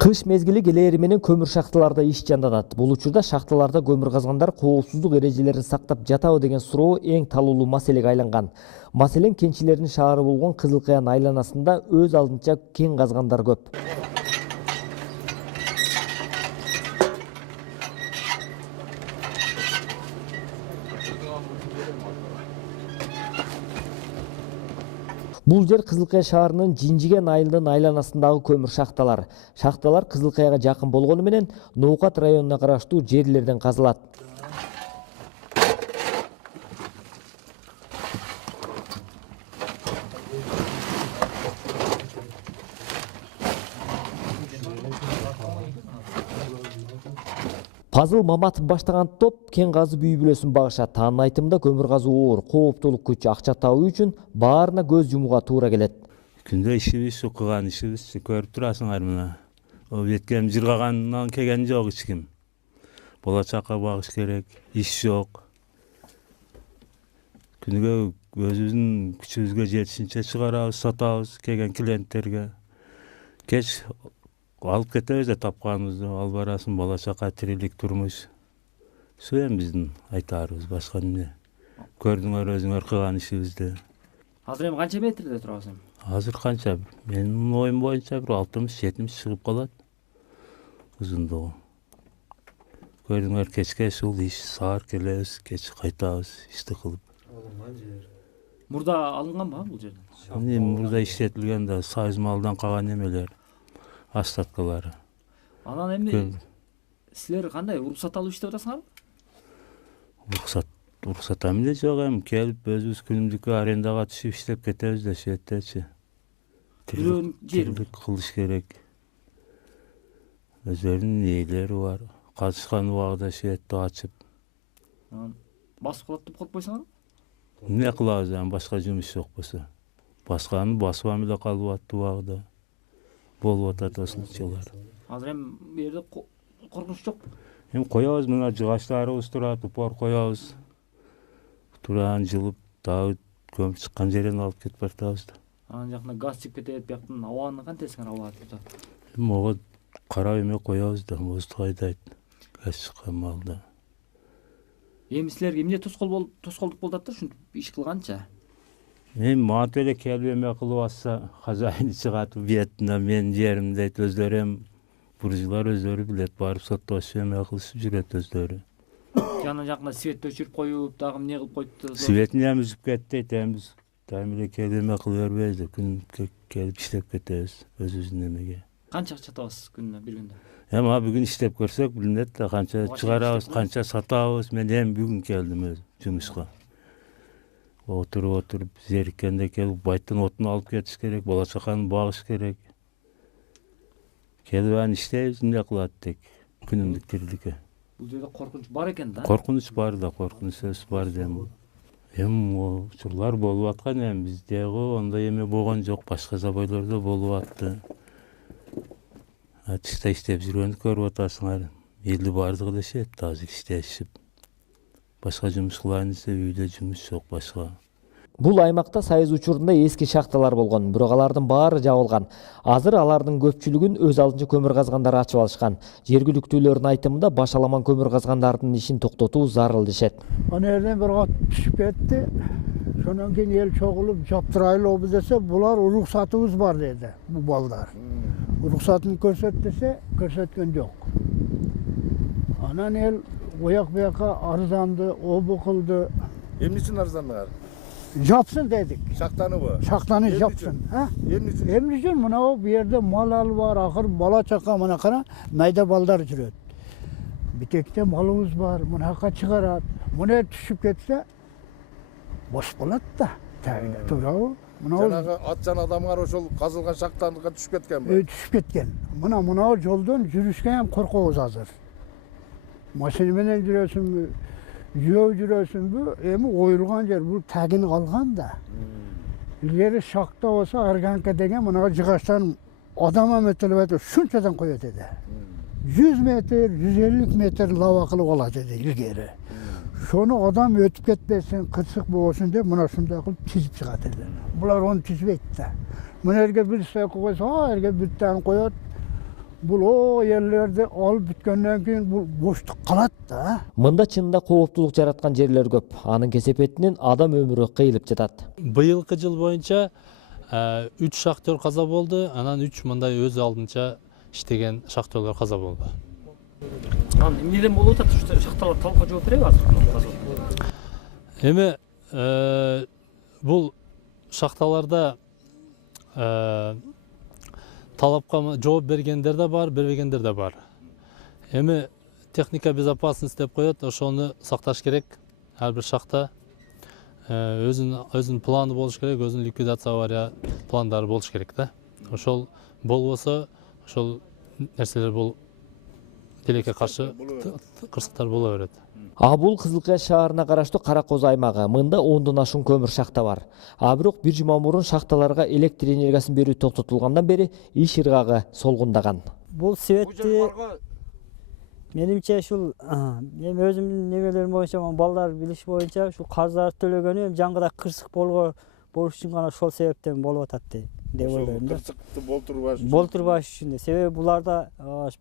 Кыш мезгили келери менен көмүр шахталарда иш жанданат. Бул учурда шахталарда көмүр казгандар коопсуздук эрежелерин сактап жатабы деген суроо эң талуулуу маселеге айланган. Маселен, кенчилердин шаары болгон Кызыл Кыянын айланасында өз алдынча кен казгандар көп. Бул жер Кызыл Кыя шаарынын Жинжиген айылынын айланасындагы көмүр шахталар. Шахталар Кызыл Кыяга жакын болгону менен Ноокат районуна караштуу жерлерден казылат. Пазыл Маматов баштаган топ кен казып үй бүлөсүн багышат. Анын айтымында көмүр казуу оор, кооптуулук күч, акча табуу үчүн баарына көз жумууга туура келет. Күндө ишибиз, окуган ишибиз көрүп турасыңар мына. О беткем жыргагандан келген жок эч ким. Болачакка багыш керек, иш жок. Күнгө өзүбүздүн күчүбүзгө жетишинче чыгарабыз, сатабыз келген клиенттерге. Кеч алып кетебиз да тапканыбызды, алып барасын, болачакка тирилик турмуш. Шу эми биздин айтаарыбыз, башка эмне. Көрдүңөр өзүңөр кылган ишибизди. Азыр эми канча метрде турасың? Азыр канча? Менин оюм боюнча бир 60-70 чыгып калат узундугу. Көрдүңөр кечке ушул иш, саар келебиз, кеч кайтабыз, ишти кылып. Мурда алынган бул жерден? Эми мурда иштетилген да союз малдан калган эмелер, остаткалары. Анан эми силер кандай уруксат алып иштеп атасыңарбы? Уруксат эмне жок, эми келип өзүбүз күнүмдүккө арендага түшүп иштеп кетебиз да шу жертечи. Тирилик кылыш керек. Өзлөрүнүн ээлери бар. Казышкан убагында шу жерди ачып. Басып калат деп коркпойсуңарбы? Эмне кылабыз эми, башка жумуш жок болсо. Башканы басып эле калып атты убагында. Болуп атат ошол случайлар. Азыр эми бу жерде коркунуч жок. Эми коебуз, мына жыгачтарыбыз турат, упор коебуз. Туран жылып, дагы көмүр чыккан жерден алып кетип баратабыз да. Анан жакында газ чыгып кетет, бияктын абаны кантесиңер, аба турат? Эми ого карап эме коебуз да, воздух айдайт. Газ чыккан маалда. Эми силерге эмне тоскоолдук болуп атат да ушинтип иш кылганча? Эми мага эле келип эме кылып атса, хозяин чыгат бетине, менин жерим дейт, өзлөрү эми буржуйлар өзлөрү билет, барып соттошуп эме кылышып жүрөт өзлөрү. Анан жакында светти өчүрүп коюп, дагы эмне кылып коюпту? Светин эми үзүп кетти дейт, эми биз дайым эле келип эме кыла бербейбиз да, күн келип иштеп кетебиз өзүбүздүн эмеге. Канча акча табасыз күнүнө, бир күндө? Эми бүгүн иштеп көрсөк билинет да, канча чыгарабыз, канча сатабыз. Мен эми бүгүн келдим өзүм жумушка. Отуруп зериккенде келип байттын отун алып кетиш керек, болачаканы багыш керек. Келип аны иштейбиз, эмне кылат дейт, күнүмдүк тириликке. Бул жерде коркунуч бар экен да? Коркунуч бар да, коркунуч бар дем. Эми учурлар болуп аткан, эми биздеги ондай эме болгон жок, башка забойлордо болуп атты. Тышта иштеп жүргөндү көрүп атасыңар. Элди бардыгы да шет, азыр иштешип. Башка жумуш кылайын десе, үйдө жумуш жок башка. Бул аймакта союз учурунда эски шахталар болгон, бирок алардын баары жабылган. Азыр алардын көпчүлүгүн өз алдынча көмүр казгандар ачып алышкан. Жергиликтүүлөрдүн айтымында башаламан көмүр казгандардын ишин токтотуу зарыл дешет. Ана жерден бир кат түшүп кетти. Шондан кийин эл чогулуп жаптырайлыбы десе, булар уруксатыбыз бар деди, бу балдар. Уруксатын көрсөт десе, көрсөткөн жок. Анан эл ояк буяка арызданды, обу кылды. Эмне үчүн арыздандыңар? Жапсын дедик. Шактаныбы? Шактаны жапсын. Эмне үчүн? Эмне үчүн? Мына бу жерде мал ал бар, акыр бала чака мына кара, майда балдар жүрөт. Битекте малыбыз бар, мынакка чыгарат. Мына түшүп кетсе, бош болот да. Туурабы? Жанагы атчан адамдар ошол казылган шактанга түшүп кеткенби? Түшүп кеткен. Мына жолдон жүрүшкө ham коркобуз азыр. Машина менен жүрөсүңбү, жөө жүрөсүңбү, эми оюлган жер, бул тагин калган да. Илгери шакта болсо органка деген мына жыгачтан адам эметелеп ушунчадан коет эди. 100 метр, 150 метр лава кылып алат эди илгери. Şonu adam ötüp ketmesin, kırsık boğulsun diye buna şunda kılıp çizip çıkart dedi. Bunlar onu çizip etti. Bunu herkes bir şey koysa, herkes bir tane koyuyor. Бул о ерлерди алып бүткөндөн кийин бул боштук калат да. Мында чынында кооптулук жараткан жерлер көп. Анын кесепетинен адам өмүрү кыйылып жатат. Быйылкы жыл боюнча 3 шахтер каза болду, анан 3 мындай өз алдынча иштеген шахтерлор каза болду. Эмнеден болуп атат? Шахталар талапка жооп береби азыр? Эми бул шахталарда талапка жооп бергендер да бар, бербегендер да бар. Эми техника безопасность деп коет, ошону сакташ керек. Ар бир шахта өзүнүн планы болуш керек, өзүнүн ликвидация авария пландары болуш керек да. Ошол болбосо ошол нерселер бул тилекке каршы кырсыктар боло берет. Бул Кызылкая шаарына караштуу Кара Коз аймагы. Мында 10дон ашуун көмүр шахта бар. Бирок бир жума мурун шахталарга электр энергиясын берүү токтотулгандан бери иш ыргагы солгундаган. Бул себепти менимче ушул эми өзүмдүн немелерим боюнча, балдар билиш боюнча ушул карздарды төлөгөнү жаңгыда кырсык болуш үчүн гана ошол себептен болуп атат деп ойлойм да. Кырсыкты Болтурбаш үчүн. Себеби буларда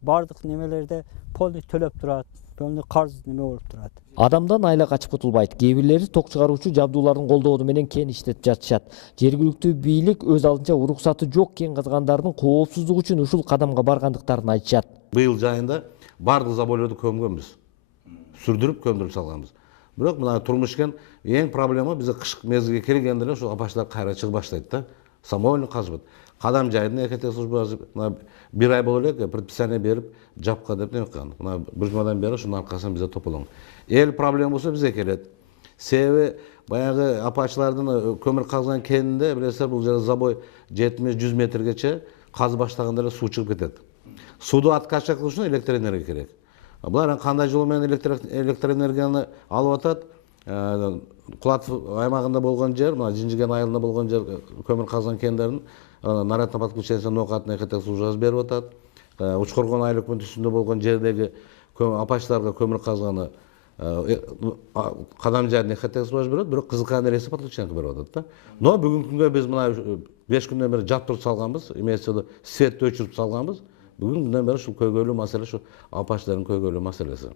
бардык немелерде полный төлөп турат. Полный карз неме болуп турат. Адамдан айла качып кутулбайт. Кээ бирлери ток чыгаруучу жабдуулардын колдоодо менен кен иштетип жатышат. Жергиликтүү бийлик өз алдынча уруксаты жок кен казгандардын коопсуздугу үчүн ушул кадамга баргандыктарын айтышат. Быйыл жайында бардык забойлорду көмгөнбүз. Сүрдүрүп көндүрүп салганбыз. Бирок мына турмушкен эң проблема бизде кыш мезгилге келгенде эле ушул апачтар кайра чыгып баштайт да. Самойлу казбайт. Кадам жайдын экотех службасы бир ай боло элек предписание берип жапка деп неме кылган. Мына бир жумадан бери ушунун аркасынан бизде тополгон. Эл проблема болсо бизге келет. Себеби баягы апачылардын көмүр казган кенинде билесиздер бул жерде забой 70-100 метргече казып баштаганда эле суу чыгып кетет. Сууду откачка кылыш үчүн электр энергия керек. Булар кандай жол менен электр энергияны алып атат? Кулатов аймагында болгон жер, мына Жинжиген айылында болгон жер көмүр казган кендердин наратна подключениесин ноокатын экотех службасы берип атат. Учкоргон айыл өкмөтүнүндө болгон жердеги апачтарга көмүр казганы кадам жайдын экотех службасы берет, бирок Кызылкаяны ресей подключение берип атат да. Но бүгүнкү күнгө биз мына 5 күндөн бери жаптырып салганбыз, имеется в виду светти өчүрүп салганбыз. Бүгүн күндөн бери ушул көйгөйлүү маселе ушу апачтардын көйгөйлүү маселеси.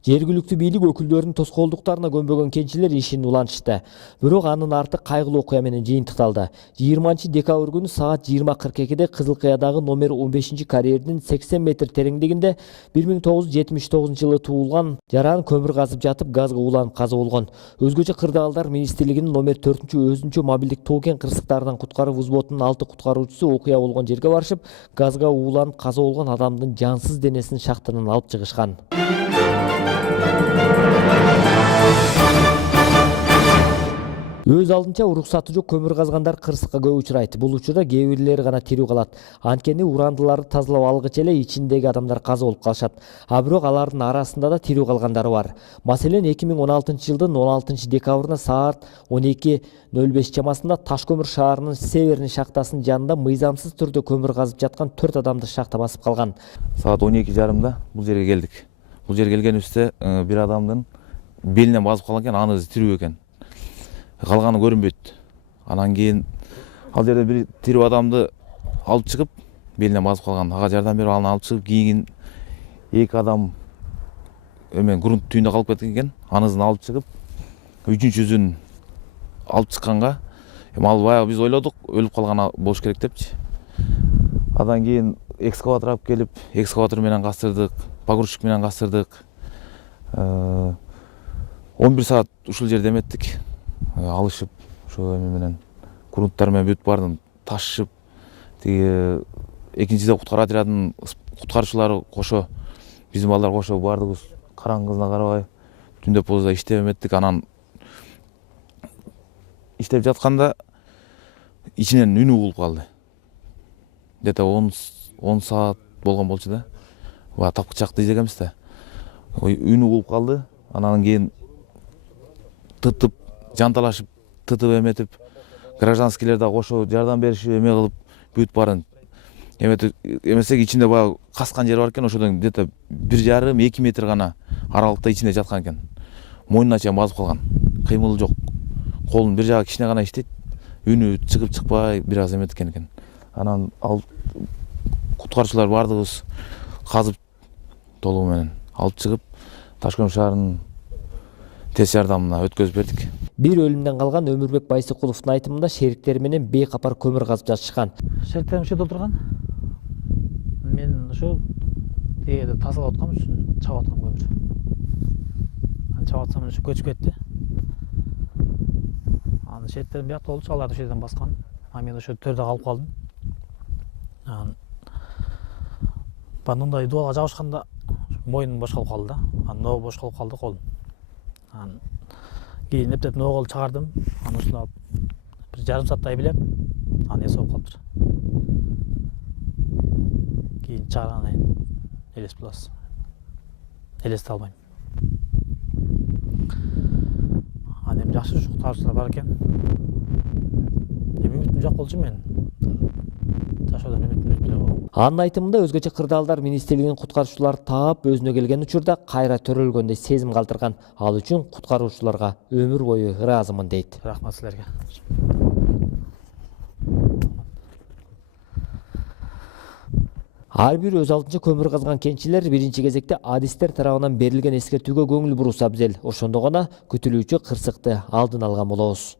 Жергиликтүү бийлик өкүлдөрүнүн тоскоолдуктарына көнбөгөн кенчилер ишин улантышты. Бирок анын арты кайгылуу окуя менен жыйынтыкталды. 20-декабрь күнү саат 20:42-де Кызылкаядагы номер 15-карьердин 80 метр тереңдигинде 1979-жылы туулган жаран көмүр казып жатып газга уланып каза болгон. Өзгөчө Кырдаалдар министрлигинин номер 4-өзүнчө мобилдик тоо кен кырсыктарынан куткаруу взводунун 6 куткаруучусу окуя болгон жерге барышып, газга уланып каза болгон адамдын жансыз денесин шахтынан алып чыгышкан. Өз алдынча уруксаты жок көмүр казгандар кырсыкка көп учурайт. Бул учурда кээ бирлери гана тирүү калат. Анткени урандыларды тазалап алгыч эле ичиндеги адамдар каза болуп калышат. Бирок алардын арасында да тирүү калгандары бар. Маселен 2016-жылдын 16-декабрына саат 12:05 чамасында Ташкөмүр шаарынын Северный шахтасынын жанында мыйзамсыз түрдө көмүр казып жаткан 4 адамды шахта басып калган. Саат 12:30-да бул жерге келдик. Бул жерге келгенибизде бир адамдын белинен басып калган экен, анын өзү тирүү экен. Калганы көрүнбөйт. Анан кийин ал жерде бир тирүү адамды алып чыгып, белинен басып калган. Ага жардам берип аны алып чыгып, кийин эки адам грунт түйүндө калып кеткен экен. Анысын алып чыгып, үчүнчүсүн алып чыкканга, ал баягы биз ойлодук, өлүп калган болуш керек депчи. Андан кийин экскаватор алып келип, экскаватор менен кастырдык, погрузчик менен кастырдык. 11 саат ушул жерде эметтик. Алышып, ошо эме менен грунттар менен бүт баарын ташышып, тиги экинчиде куткаруу отрядынын куткаруучулары кошо, биздин балдар кошо баардыгыбыз караңгысына карабай түндөп болсо иштеп эметтик. Анан иштеп жатканда ичинен үнү угулуп калды. Где-то 10 саат болгон болчу да. Тапкычакты издегенбиз да. Үнү угулуп калды. Анан кийин тытып, жанталашып, тытып эметип, гражданскийлер да кошо жардам беришип, эме кылып, бүт баарын эмесек ичинде баягы каскан жери бар экен, ошодон где-то 1,5-2 метр гана аралыкта ичинде жаткан экен. Мойнуна чейин басып калган. Кыймыл жок. Колун бир жагы кичине гана иштейт. Үнү чыгып чыкпай бир аз эметкен экен. Анан ал куткаруучулар баардыгыбыз казып толугу менен алып чыгып Ташкент шаарынын тез жардамына өткөзүп бердик. Бир өлүмдөн калган Өмүрбек Байсыкуловдун айтымында шериктери менен бейкапар көмүр казып жатышкан. Шериктерим ушерде отурган. Мен ошо дегенде тазалап аткам, чабып аткам көмүр. Чабып атсам ошо көчүп кетти. Анан шериктерим биякта болчу, алар ошол жерден баскан. Мен ошо төрдө калып калдым. Банунда идуалга жабышканда мойнум бошколуп калды да. Анан ногу бошколуп калды, колум. Анан кийин эптеп ногу чыгардым. Анан ушуну алып бир жарым сааттай билем. Анан эс болуп калыптыр. Кийин чыгаргандан кийин элес буласыз. Элесте албайм. Анан эми жакшы куткаруучулар бар экен. Үмүтүм жок болчу мен. Жашоодон үмүтүм үзүп эле. Анын айтымында өзгөчө кырдаалдар министрлигинин куткаруучулары таап өзүнө келген учурда кайра төрөлгөндөй сезим калтырган. Ал үчүн куткаруучуларга өмүр бою ыраазымын дейт. Рахмат силерге. Ар бир өз алдынча көмүр казган кенчилер биринчи кезекте адистер тарабынан берилген эскертүүгө көңүл бурууса абзел. Ошондо гана күтүлүүчү кырсыкты алдын алган болобуз.